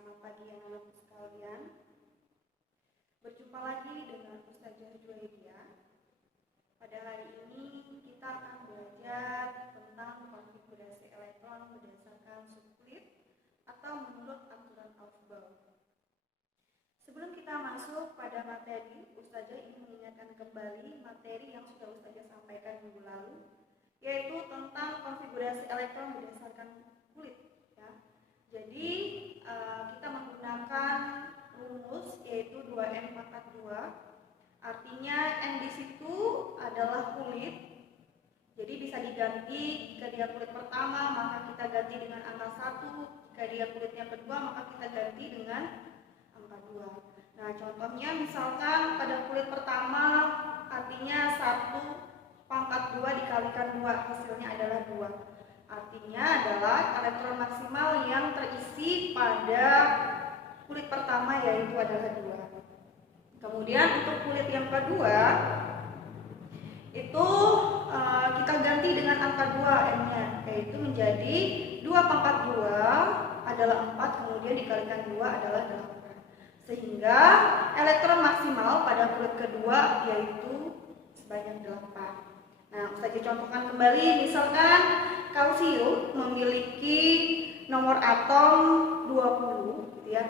Selamat pagi anak-anak sekalian. Berjumpa lagi dengan Ustazah Juwairia. Pada hari ini kita akan belajar tentang konfigurasi elektron berdasarkan subkulit atau menurut aturan Aufbau. Sebelum kita masuk pada materi, Ustazah ingin mengingatkan kembali materi yang sudah Ustazah sampaikan minggu lalu, yaitu tentang konfigurasi elektron berdasarkan kulit. Jadi kita menggunakan rumus yaitu 2n42. Artinya n di situ adalah kulit. Jadi bisa diganti jika dia kulit pertama maka kita ganti dengan angka 1, jika dia kulit yang kedua maka kita ganti dengan angka 2. Nah, contohnya misalkan pada kulit pertama artinya 1 pangkat 2 dikalikan 2, hasilnya adalah 2. Artinya adalah elektron maksimal yang terisi pada kulit pertama yaitu adalah 2. Kemudian untuk kulit yang kedua itu kita ganti dengan angka 2 n-nya, yaitu menjadi 2 pangkat 2 adalah 4, kemudian dikalikan 2 adalah 8. Sehingga elektron maksimal pada kulit kedua yaitu sebanyak 8. Nah, Ustazah contohkan kembali, misalkan kalsium memiliki nomor atom 20 gitu ya.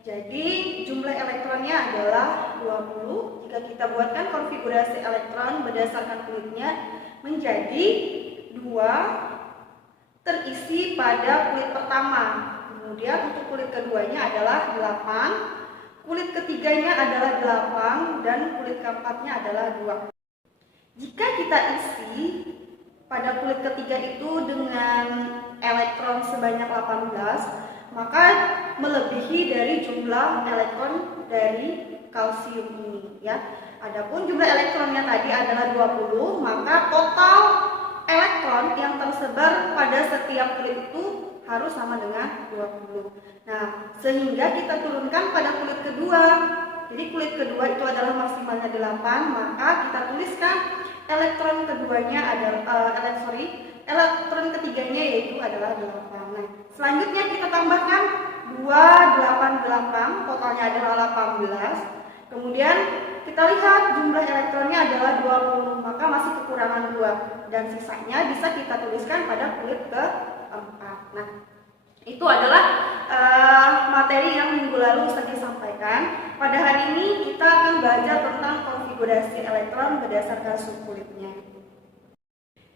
Jadi jumlah elektronnya adalah 20. Jika kita buatkan konfigurasi elektron berdasarkan kulitnya menjadi 2 terisi pada kulit pertama. Kemudian untuk kulit keduanya adalah 8, kulit ketiganya adalah 8 dan kulit keempatnya adalah 2. Jika kita isi pada kulit ketiga itu dengan elektron sebanyak 18, maka melebihi dari jumlah elektron dari kalsium ini ya. Adapun jumlah elektronnya tadi adalah 20, maka total elektron yang tersebar pada setiap kulit itu harus sama dengan 20. Nah, sehingga kita turunkan pada kulit kedua. Jadi kulit kedua itu adalah maksimalnya 8, maka kita tuliskan elektron keduanya adalah elektron ketiganya yaitu adalah 8. Nah, selanjutnya kita tambahkan 2, 8, 8, totalnya adalah 18. Kemudian kita lihat jumlah elektronnya adalah 20, maka masih kekurangan 2 dan sisanya bisa kita tuliskan pada kulit keempat. Nah, itu adalah materi yang minggu lalu Ustazah sampaikan. Pada hari ini kita akan belajar tentang konfigurasi elektron berdasarkan subkulitnya.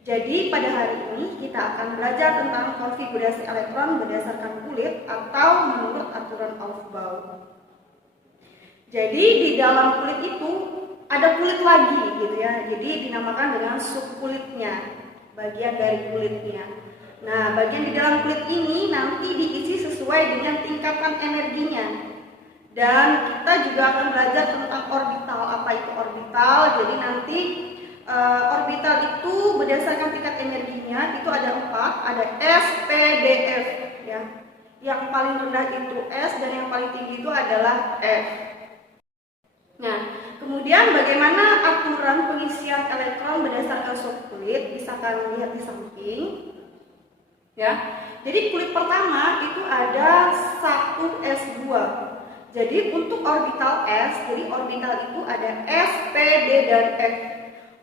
Jadi pada hari ini kita akan belajar tentang konfigurasi elektron berdasarkan kulit atau menurut aturan Aufbau. Jadi di dalam kulit itu ada kulit lagi gitu ya. Jadi dinamakan dengan subkulitnya, bagian dari kulitnya. Nah, bagian di dalam kulit ini nanti diisi sesuai dengan tingkatan energinya. Dan kita juga akan belajar tentang orbital. Apa itu orbital? Jadi nanti orbital itu berdasarkan tingkat energinya itu ada 4, ada S, P, D, F ya. Yang paling rendah itu S dan yang paling tinggi itu adalah F. Nah, kemudian bagaimana aturan pengisian elektron berdasarkan subkulit? Bisa kalian lihat di samping. Ya, jadi kulit pertama itu ada 1 S2. Jadi untuk orbital S, jadi orbital itu ada S, P, D, dan F.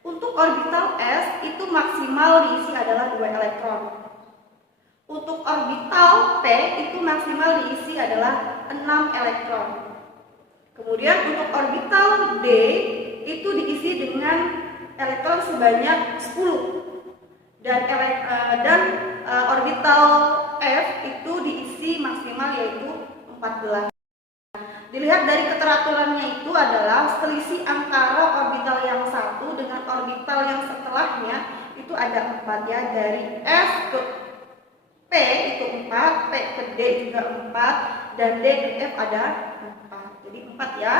Untuk orbital S itu maksimal diisi adalah 2 elektron. Untuk orbital P itu maksimal diisi adalah 6 elektron. Kemudian untuk orbital D itu diisi dengan elektron sebanyak 10. Dan orbital F itu diisi maksimal yaitu 14. Dilihat dari keteraturannya itu adalah selisih antara orbital yang satu dengan orbital yang setelahnya itu ada 4 ya. Dari F ke P itu 4, P ke D juga 4, dan D ke F ada 4. Jadi 4 ya.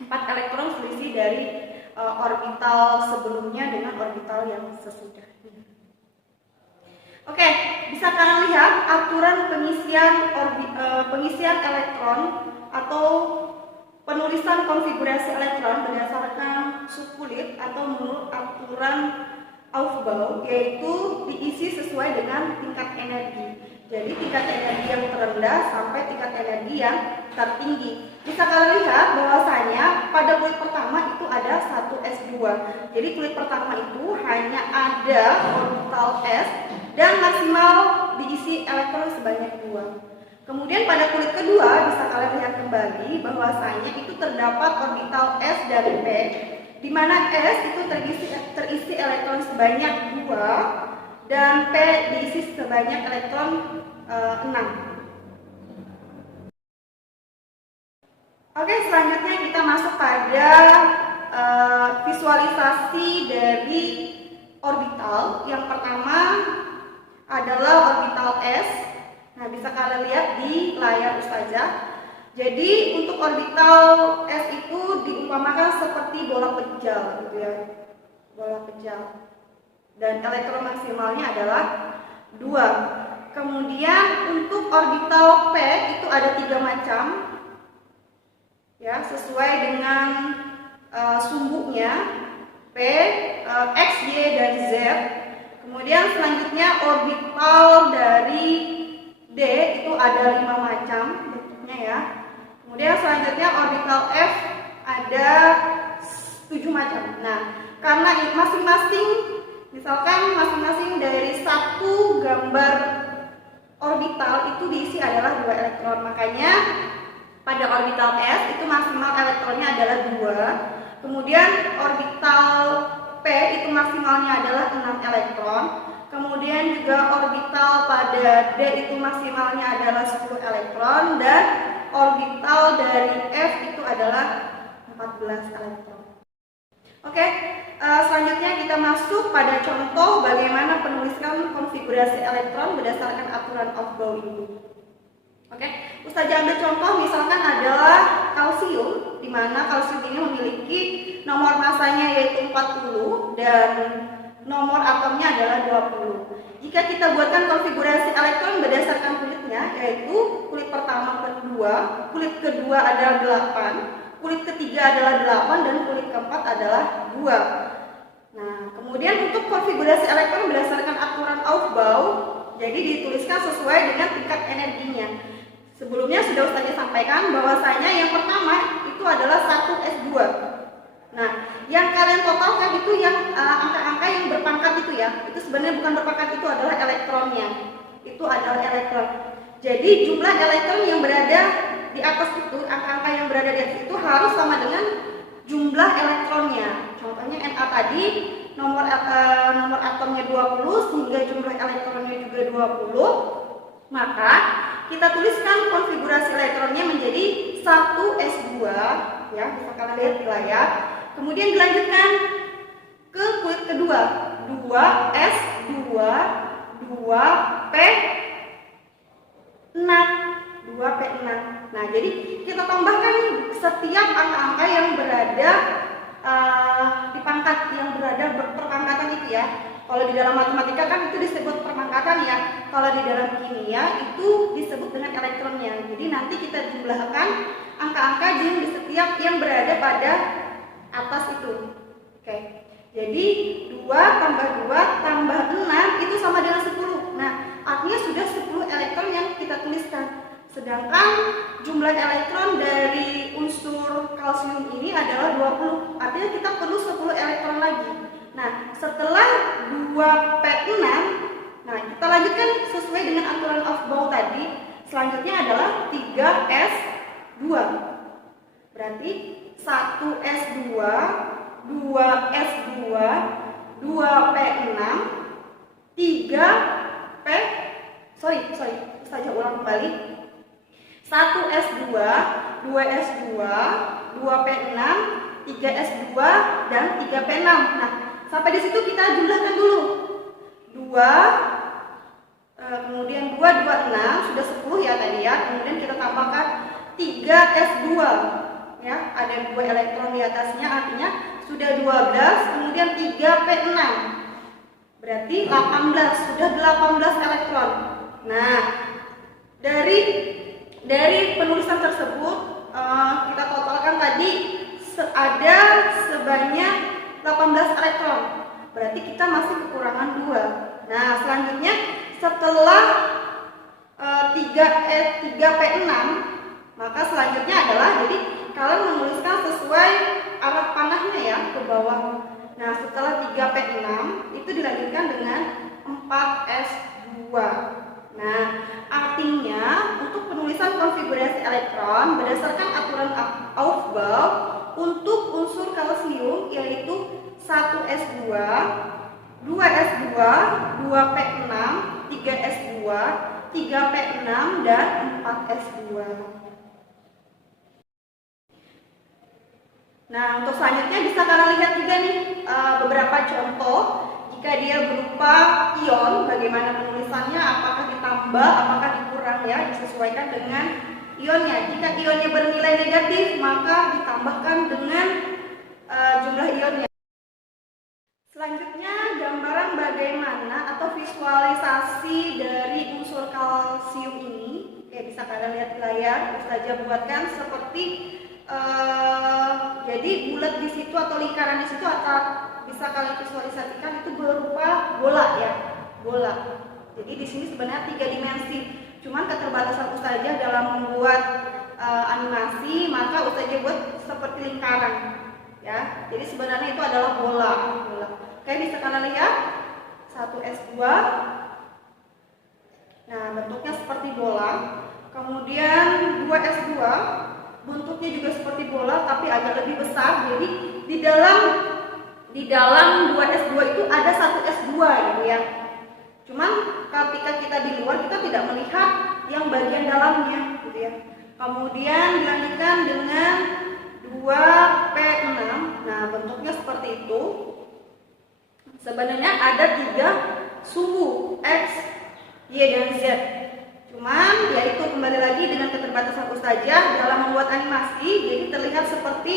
4 elektron selisih dari orbital sebelumnya dengan orbital yang sesudahnya. Oke, bisa kalian lihat aturan pengisian elektron atau penulisan konfigurasi elektron berdasarkan subkulit atau menurut aturan Aufbau, yaitu diisi sesuai dengan tingkat energi. Jadi tingkat energi yang terendah terendah sampai tingkat energi yang tertinggi. Bisa kalian lihat bahwasanya pada kulit pertama itu ada 1s2. Jadi kulit pertama itu hanya ada orbital s dan maksimal diisi elektron sebanyak 2. Kemudian pada kulit kedua bisa kalian lihat kembali bahwasanya itu terdapat orbital s dan p, di mana s itu terisi elektron sebanyak 2 dan p diisi sebanyak elektron 6. Oke, selanjutnya kita masuk pada visualisasi dari orbital. Yang pertama adalah orbital s. Nah, bisa kalian lihat di layar Ustazah. Jadi untuk orbital s itu diumpamakan seperti bola pejal gitu ya. Bola pejal. Dan elektron maksimalnya adalah 2. Kemudian untuk orbital p itu ada 3 macam. Ya, sesuai dengan sumbunya P, X, Y, dan Z. Kemudian selanjutnya orbital dari D itu ada 5 macam bentuknya ya. Kemudian selanjutnya orbital F ada 7 macam. Nah, karena masing-masing misalkan masing-masing dari satu gambar orbital itu diisi adalah 2 elektron. Makanya pada orbital S itu maksimal elektronnya adalah 2. Kemudian orbital P itu maksimalnya adalah 6 elektron. Kemudian juga orbital pada D itu maksimalnya adalah 10 elektron. Dan orbital dari F itu adalah 14 elektron. Oke, selanjutnya kita masuk pada contoh bagaimana penulisan konfigurasi elektron berdasarkan aturan Aufbau ini. Oke, Ustazah ambil contoh misalkan adalah kalsium, di mana kalsium ini memiliki nomor masanya yaitu 40 dan nomor atomnya adalah 20. Jika kita buatkan konfigurasi elektron berdasarkan kulitnya, yaitu kulit pertama ke 2, kulit kedua adalah 8, kulit ketiga adalah 8, dan kulit keempat adalah 2. Nah, kemudian untuk konfigurasi elektron berdasarkan aturan Aufbau, jadi dituliskan sesuai dengan tingkat energinya. Sebelumnya sudah Ustazah sampaikan bahwasanya yang pertama itu adalah 1s2. Nah, yang kalian totalkan itu yang angka-angka yang berpangkat itu ya. Itu sebenarnya bukan berpangkat, itu adalah elektronnya. Itu adalah elektron. Jadi jumlah elektron yang berada di atas itu, angka-angka yang berada di atas itu harus sama dengan jumlah elektronnya. Contohnya Na tadi nomor atomnya 20 sehingga jumlah elektronnya juga 20. Maka kita tuliskan konfigurasi elektronnya menjadi 1s2 ya, bisa kalian lihat di layar. Kemudian dilanjutkan ke kulit kedua, 2s2 2p6 2p6. Nah, jadi kita tambahkan nih setiap angka-angka yang berada di pangkat, yang berada berpangkatan itu ya. Kalau di dalam matematika kan itu disebut perpangkatan ya. Kalau di dalam kimia itu disebut dengan elektronnya. Jadi nanti kita jumlahkan angka-angka di setiap yang berada pada atas itu. Oke. Jadi 2 tambah 2 tambah 6 itu sama dengan 10. Nah, artinya sudah 10 elektron yang kita tuliskan. Sedangkan jumlah elektron dari unsur kalsium ini adalah 20. Artinya kita perlu 10 elektron lagi. Nah, setelah 2p6, nah kita lanjutkan sesuai dengan aturan Aufbau tadi. Selanjutnya adalah 3s2. Berarti 1s2, 2s2, 2p6, 3p, Ustazah ulang kembali. 1s2, 2s2, 2p6, 3s2, dan 3p6. Nah, sampai di situ kita jumlahkan dulu. 2, kemudian 2, 2, 6, sudah 10 ya tadi ya. Kemudian kita tambahkan 3s2. Ya, ada 2 elektron di atasnya, artinya sudah 12, kemudian 3p6. Berarti 18, sudah 18 elektron. Nah, dari penulisan tersebut kita totalkan tadi ada sebanyak 18 elektron. Berarti kita masih kekurangan 2. Nah, selanjutnya setelah 3 3P6, maka selanjutnya adalah jadi kalian menuliskan sesuai arah panahnya ya ke bawah. Nah, setelah 3P6 itu dilanjutkan dengan 4S2. Nah, artinya untuk penulisan konfigurasi elektron berdasarkan aturan Aufbau untuk unsur kalsium yaitu 1S2, 2S2, 2P6, 3S2, 3P6, dan 4S2. Nah, untuk selanjutnya bisa kalian lihat juga nih beberapa contoh. Jika dia berupa ion, bagaimana penulisannya, apakah ditambah, apakah dikurang ya, disesuaikan dengan ionnya. Jika ionnya bernilai negatif, maka ditambahkan dengan jumlah ionnya. Selanjutnya, gambaran bagaimana atau visualisasi dari unsur kalsium ini. Oke, bisa kalian lihat di layar. Ustazah buatkan seperti jadi bulat di situ atau lingkaran di situ, atau bisa kalian visualisasikan itu berupa bola ya, bola. Jadi di sini sebenarnya 3 dimensi. Cuman keterbatasan ustazah dalam membuat animasi, maka ustazah buat seperti lingkaran ya. Jadi sebenarnya itu adalah bola. Oke, bisa kalian lihat 1S2. Nah, bentuknya seperti bola. Kemudian 2S2, bentuknya juga seperti bola tapi agak lebih besar. Jadi di dalam 2S2 itu ada 1S2 gitu ya. Cuman ketika kita di luar kita tidak melihat yang bagian dalamnya gitu ya. Kemudian dilanjutkan dengan 2P6. Nah, bentuknya seperti itu. Sebenarnya ada 3 suhu X, Y, dan Z. Cuman yaitu kembali lagi dengan keterbatasan ustazah dalam membuat animasi, jadi terlihat seperti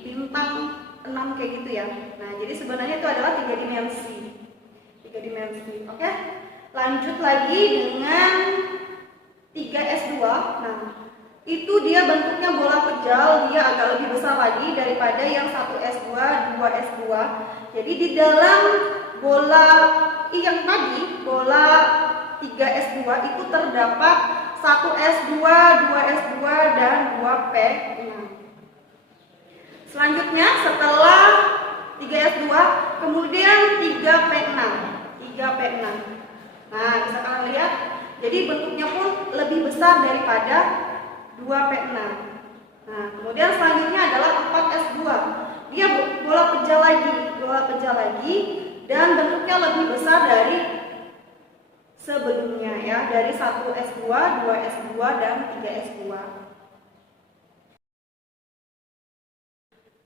bintang 6 kayak gitu ya. Nah, jadi sebenarnya itu adalah 3 dimensi. 3 dimensi. Oke. Lanjut lagi dengan 3S2. Nah, itu dia bentuknya bola pejal, dia agak lebih besar lagi daripada yang 1S2, 2S2. Jadi di dalam bola yang tadi, bola 3S2 itu terdapat 1S2, 2S2, dan 2P6. Selanjutnya setelah 3S2, kemudian 3P6. 3P6. Nah, bisa kalian lihat, jadi bentuknya pun lebih besar daripada 2P6. Nah, kemudian selanjutnya adalah 4S2. Dia bola pejal lagi, dan bentuknya lebih besar dari sebelumnya ya, dari 1S2, 2S2, dan 3S2.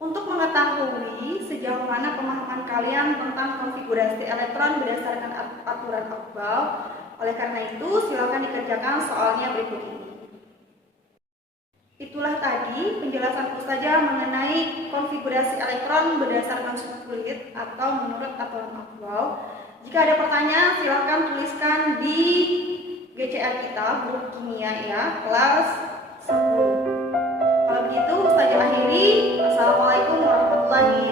Untuk mengetahui sejauh mana pemahaman kalian tentang konfigurasi elektron berdasarkan aturan Aufbau, oleh karena itu silakan dikerjakan soalnya berikut ini. Itulah tadi penjelasan ustazah mengenai konfigurasi elektron berdasarkan suhu kulit atau menurut aturan Aufbau. Jika ada pertanyaan silakan tuliskan di GCR kita, grup kimia ya, kelas 10. Kalau begitu ustazah akhiri. Assalamualaikum warahmatullahi wabarakatuh.